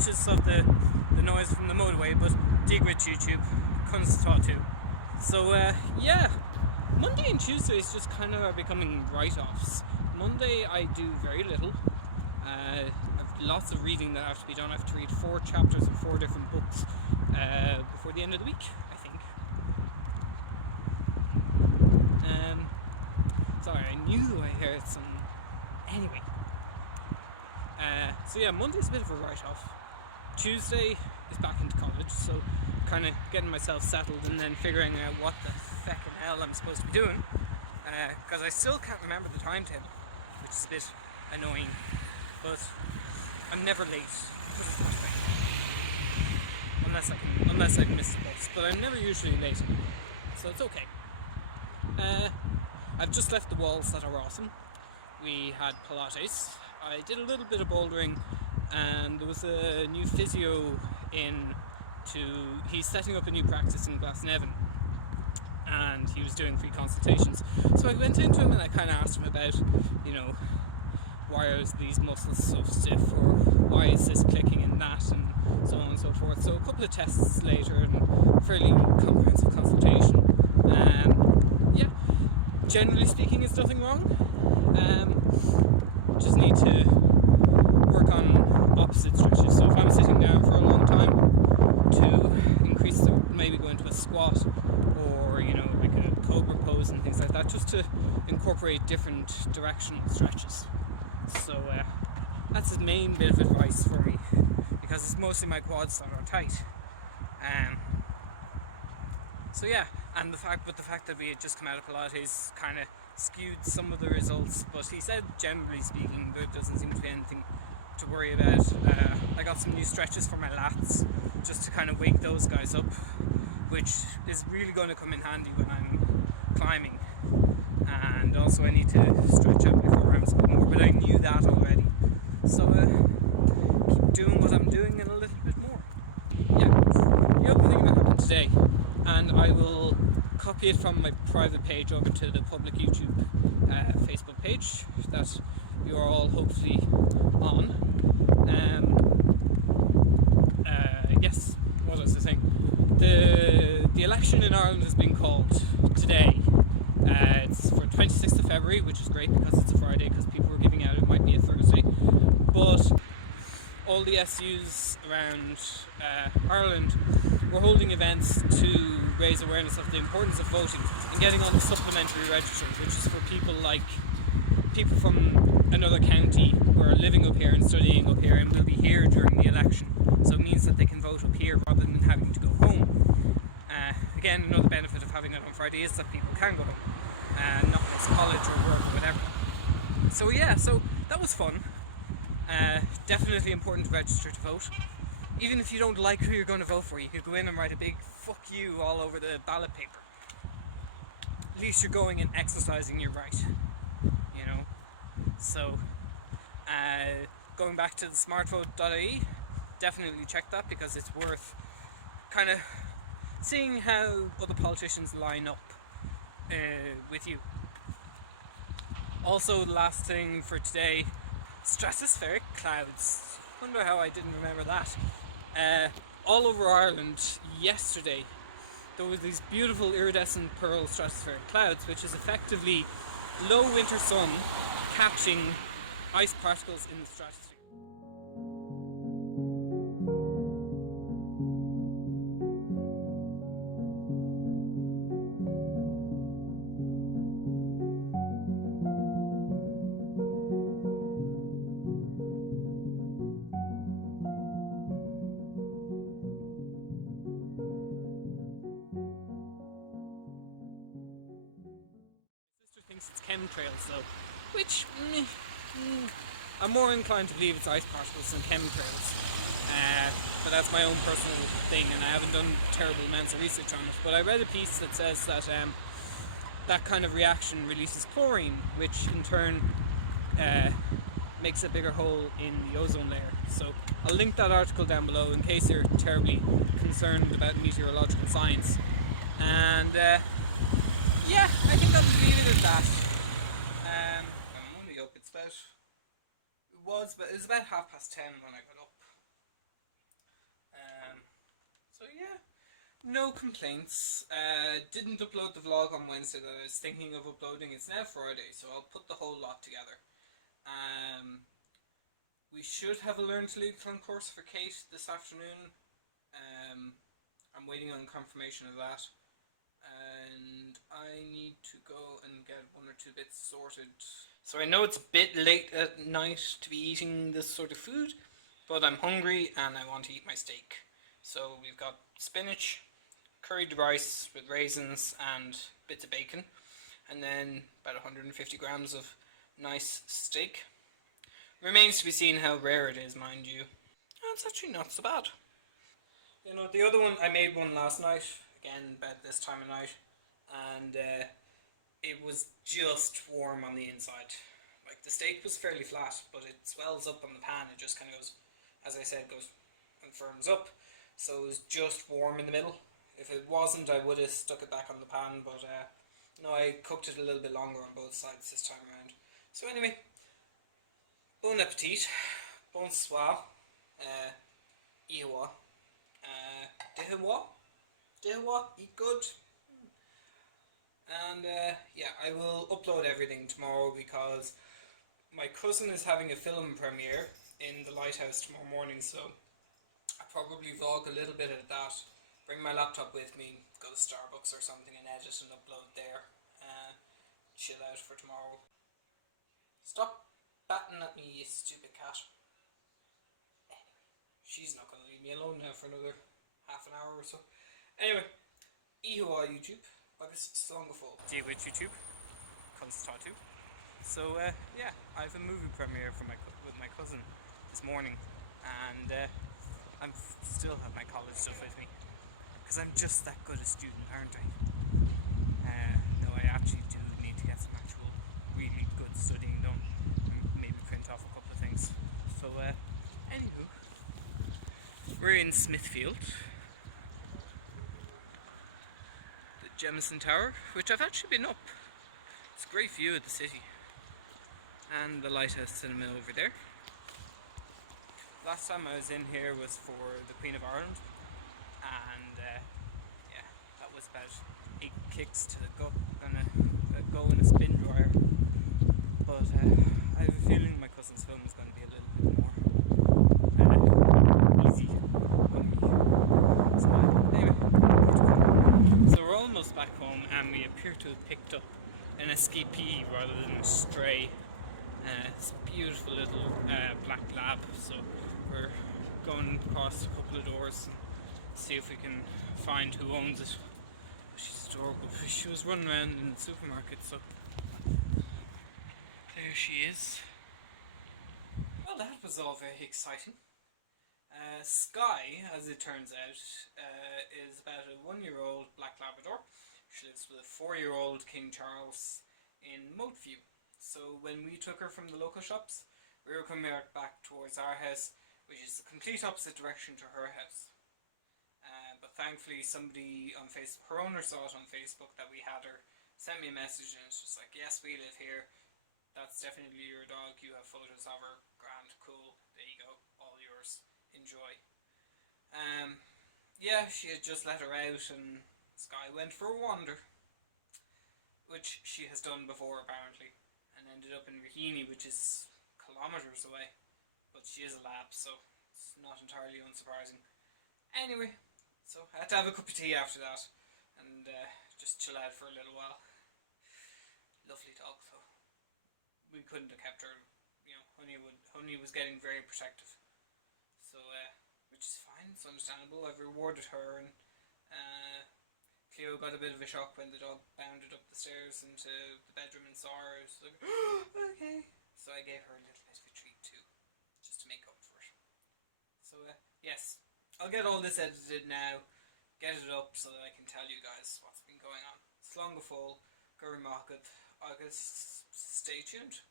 conscious of the noise from the motorway, but digrit YouTube, conas too. So yeah, Monday and Tuesdays just kind of are becoming write-offs. Monday I do very little. I've lots of reading that have to be done. I have to read 4 chapters of 4 different books before the end of the week, I think. Sorry, I knew I heard some. Anyway. So yeah, Monday's a bit of a write-off. Tuesday is back into college, so kind of getting myself settled and then figuring out what the feckin' hell I'm supposed to be doing. Because I still can't remember the timetable, which is a bit annoying. But I'm never late, put it that way. Unless I miss the bus. But I'm never usually late, so it's okay. I've just left the walls that are awesome. We had Pilates. I did a little bit of bouldering, and there was a new physio he's setting up a new practice in Glasnevin, and he was doing free consultations. So I went into him and I kind of asked him about, why are these muscles so stiff, or why is this clicking in that, and so on and so forth. So a couple of tests later and fairly comprehensive consultation. Yeah, generally speaking, it's nothing wrong. Just need to work on opposite stretches. So if I'm sitting down for a long time, to increase maybe go into a squat, or like a cobra pose and things like that, just to incorporate different directional stretches. So that's the main bit of advice for me, because it's mostly my quads that are tight. So yeah, and the fact that we had just come out of Pilates kind of skewed some of the results, but he said generally speaking there doesn't seem to be anything to worry about. I got some new stretches for my lats just to kind of wake those guys up, which is really going to come in handy when I'm climbing. And also I need to stretch out my forearms a bit more, but I knew that already. So keep doing what I'm doing and a little bit more. Yeah, the other thing that happened today, and I will copy it from my private page over to the public YouTube Facebook page that you are all hopefully on. Yes, what was I saying? The election in Ireland has been called today. It's for 26th of February, which is great because it's a Friday, because people were giving out it might be a Thursday. But all the SUs around Ireland were holding events to raise awareness of the importance of voting and getting on the supplementary registers, which is for people from another county who are living up here and studying up here and will be here during the election. So it means that they can vote up here rather than having to go home. Again, another benefit of having it on Friday is that people can go home, not miss college or work or whatever. So yeah, so that was fun. Definitely important to register to vote. Even if you don't like who you're going to vote for, you could go in and write a big fuck you all over the ballot paper. At least you're going and exercising your right, So, going back to the smartvote.ie, definitely check that, because it's worth kind of seeing how other politicians line up with you. Also, the last thing for today, stratospheric clouds. Wonder how I didn't remember that. All over Ireland yesterday there were these beautiful iridescent pearl stratospheric clouds, which is effectively low winter sun catching ice particles in the stratosphere. It's chemtrails though, which I'm more inclined to believe it's ice particles than chemtrails, but that's my own personal thing, and I haven't done terrible amounts of research on it. But I read a piece that says that that kind of reaction releases chlorine, which in turn makes a bigger hole in the ozone layer. So I'll link that article down below in case you're terribly concerned about meteorological science. And yeah, I think I'll just leave it at that. I'm only up. It was about 10:30 when I got up. So yeah, no complaints. Didn't upload the vlog on Wednesday that I was thinking of uploading. It's now Friday, so I'll put the whole lot together. We should have a Learn to Lead Clone course for Kate this afternoon. I'm waiting on confirmation of that. And I need to go and get one or two bits sorted. So I know it's a bit late at night to be eating this sort of food, but I'm hungry and I want to eat my steak. So we've got spinach, curried rice with raisins and bits of bacon, and then about 150 grams of nice steak. Remains to be seen how rare it is, mind you. It's actually not so bad. You know, the other one, I made one last night, again about this time of night, and it was just warm on the inside. Like, the steak was fairly flat, but it swells up on the pan. It just kind of goes, as I said, goes and firms up. So it was just warm in the middle. If it wasn't, I would have stuck it back on the pan, but no, I cooked it a little bit longer on both sides this time around. So anyway, bon appetit, bonsoir, iwa, dehewa, eat good. And yeah, I will upload everything tomorrow because my cousin is having a film premiere in the lighthouse tomorrow morning, so I'll probably vlog a little bit of that, bring my laptop with me, go to Starbucks or something and edit and upload there. Chill out for tomorrow. Stop batting at me, you stupid cat. Anyway, she's not going to leave me alone now for another half an hour or so. Anyway, ihoa YouTube, agus slán with YouTube, constatú. So yeah, I have a movie premiere for with my cousin this morning, and I'm still have my college stuff with me because I'm just that good a student, aren't I? No, I actually do need to get some actual really good studying done and maybe print off a couple of things. So anywho, we're in Smithfield, the Jemison Tower, which I've actually been up. It's a great view of the city. And the lighthouse cinema over there. Last time I was in here was for the Queen of Ireland, and yeah, that was about 8 kicks to the gut and a go and a spin dryer. But I have a feeling my cousin's film is going to be a little bit more easy on me. So anyway, so we're almost back home, and we appear to have picked up an escapee rather than a stray. It's a beautiful little black lab, so we're going across a couple of doors and see if we can find who owns it. She's adorable. She was running around in the supermarket, so there she is. Well, that was all very exciting. Sky, as it turns out, is about a 1-year-old black Labrador. She lives with a 4-year-old King Charles in Moatview. So when we took her from the local shops, we were coming back towards our house, which is the complete opposite direction to her house. But thankfully somebody on Facebook, her owner saw it on Facebook that we had her, sent me a message, and it's just like, yes, we live here, that's definitely your dog, you have photos of her, grand, cool, there you go, all yours, enjoy. Yeah, she had just let her out and Sky went for a wander, which she has done before apparently, and ended up in Raheny, which is kilometres away, but she is a lab, so it's not entirely unsurprising. Anyway, so I had to have a cup of tea after that, and just chill out for a little while. Lovely dog though. We couldn't have kept her, you know, Honey was getting very protective, so which is fine, it's understandable. I've rewarded her, and Cleo got a bit of a shock when the dog bounded up the stairs into the bedroom and saw her. She was like, okay. So I gave her a little bit of a treat too, just to make up for it. So yes, I'll get all this edited now, get it up so that I can tell you guys what's been going on. Slán Gur Maith, agus, stay tuned.